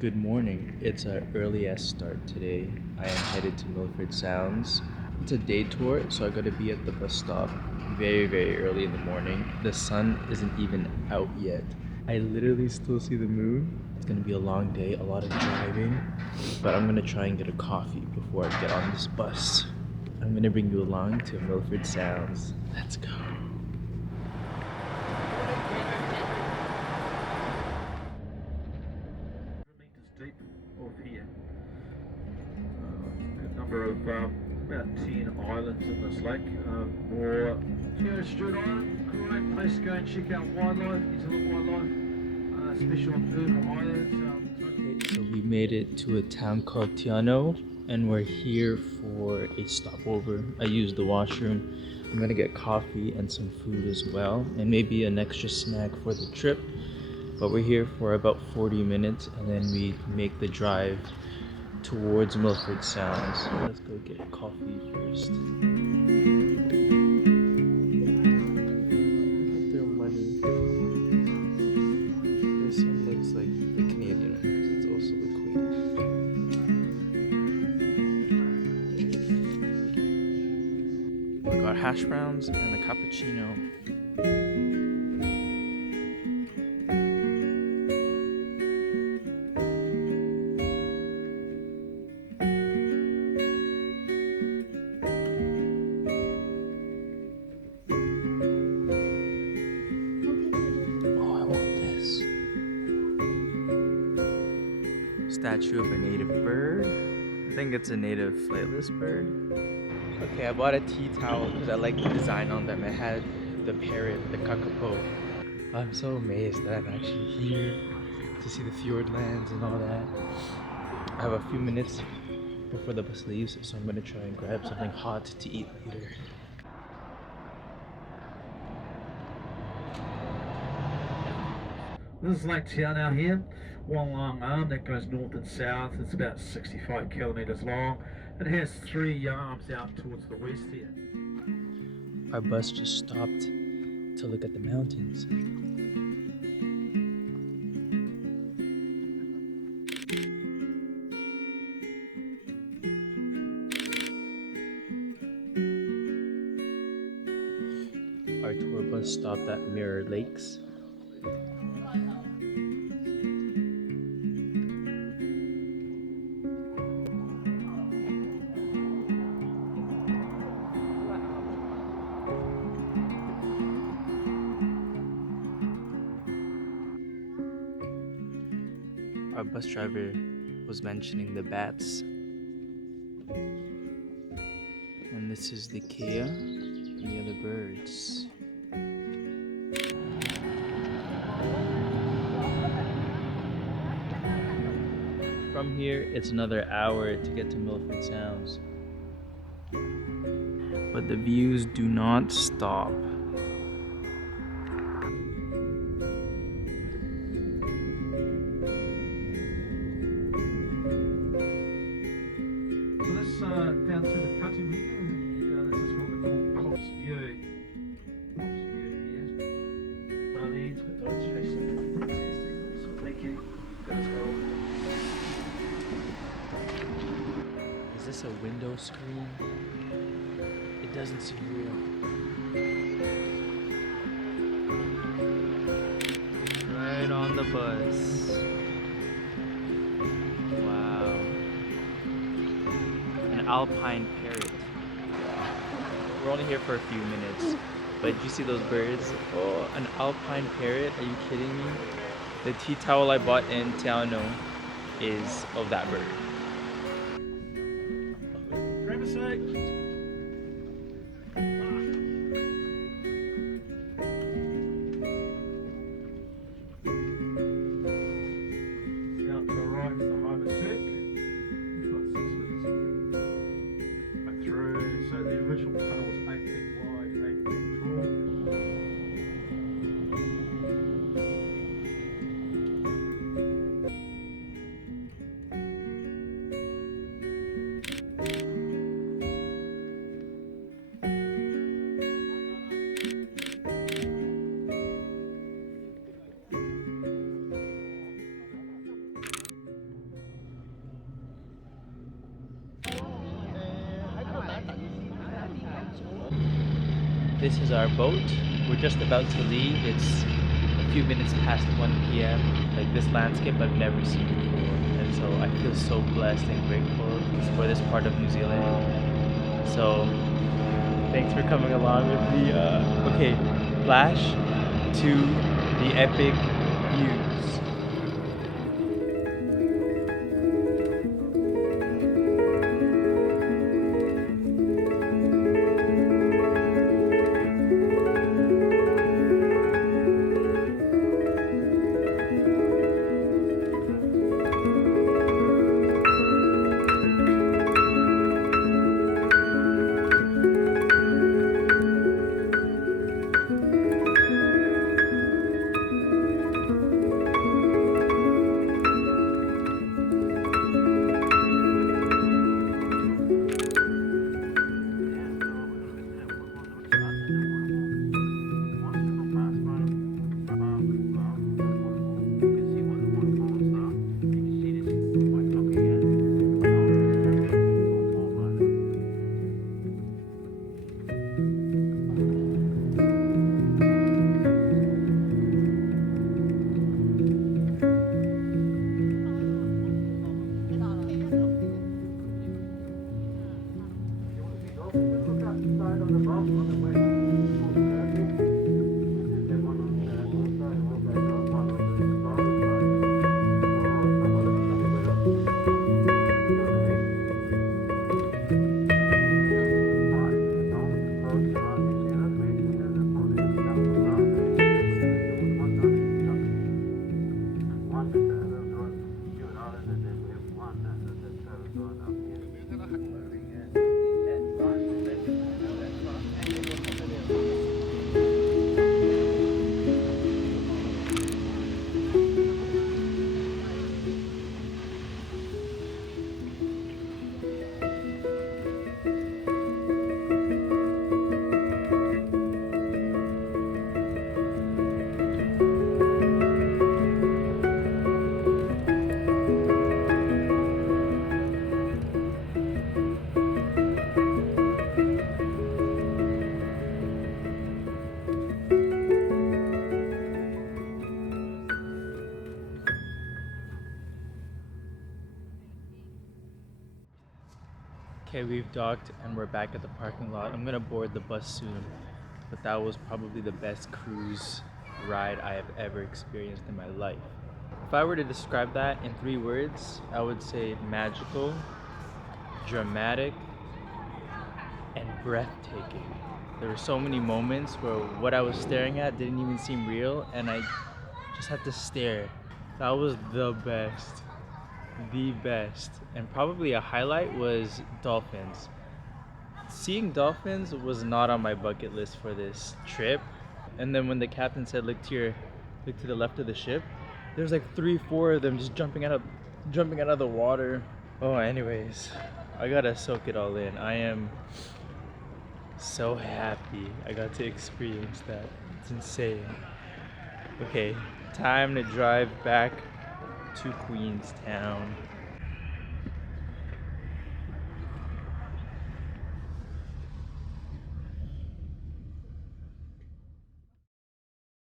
Good morning. It's an early ass start today. I am headed to Milford Sounds. It's a day tour, so I gotta be at the bus stop very early in the morning. The sun isn't even out yet. I literally still see the moon. It's gonna be a long day, a lot of driving, but I'm gonna try and get a coffee before I get on this bus. I'm gonna bring you along to Milford Sounds. Let's go. Meters deep off here. A number of about 10 islands in this lake. More Stewart Island, great place to go and check out wildlife, New Zealand wildlife, especially on urban islands. Okay, so we made it to a town called Tiano, and we're here for a stopover. I used the washroom. I'm gonna get coffee and some food as well, and maybe an extra snack for the trip. But we're here for about 40 minutes, and then we make the drive towards Milford Sounds. Let's go get coffee first. Their money. This one looks like the Canadian one because it's also the Queen. We got hash browns and a cappuccino. Statue of a native bird. I think it's a native flightless bird. Okay, I bought a tea towel because I like the design on them. It had the parrot, the kakapo. I'm so amazed that I'm actually here to see the fjordlands and all that. I have a few minutes before the bus leaves, so I'm gonna try and grab something hot to eat later. This is Lake Tiano here, one long arm that goes north and south. It's about 65 kilometres long. It has three arms out towards the west here. Our bus just stopped to look at the mountains. Our tour bus stopped at Mirror Lakes. Our bus driver was mentioning the bats. And this is the kea and the other birds. From here, it's another hour to get to Milford Sounds. But the views do not stop. So this down through the cutting here, and this is what we call Cops View. Cops View here. Marlene's got those chasing. So thank you. That is well. Is this a window screen? It doesn't seem real. Right on the bus. Wow. An alpine parrot. We're only here for a few minutes, but did you see those birds? Oh, an alpine parrot? Are you kidding me? The tea towel I bought in Tiano is of that bird. Grab a sec. Out to the right is the Hymer Cirque. We've got 6 minutes back through. So the original tunnel was 8 feet wide, 8 feet tall. This is our boat. We're just about to leave. It's a few minutes past 1 p.m. Like this landscape I've never seen before. And so I feel so blessed and grateful for this part of New Zealand. So thanks for coming along with me. Okay, flash to the epic views. Okay, we've docked and we're back at the parking lot. I'm gonna board the bus soon, but that was probably the best cruise ride I have ever experienced in my life. If I were to describe that in 3 words, I would say magical, dramatic, and breathtaking. There were so many moments where what I was staring at didn't even seem real, and I just had to stare. That was the best. The best. And probably a highlight was dolphins. Seeing dolphins was not on my bucket list for this trip. And then when the captain said, look to the left of the ship, there's like 3, 4 of them just jumping out of the water. Oh, anyways, I gotta soak it all in. I am so happy I got to experience that. It's insane. Okay, time to drive back to Queenstown.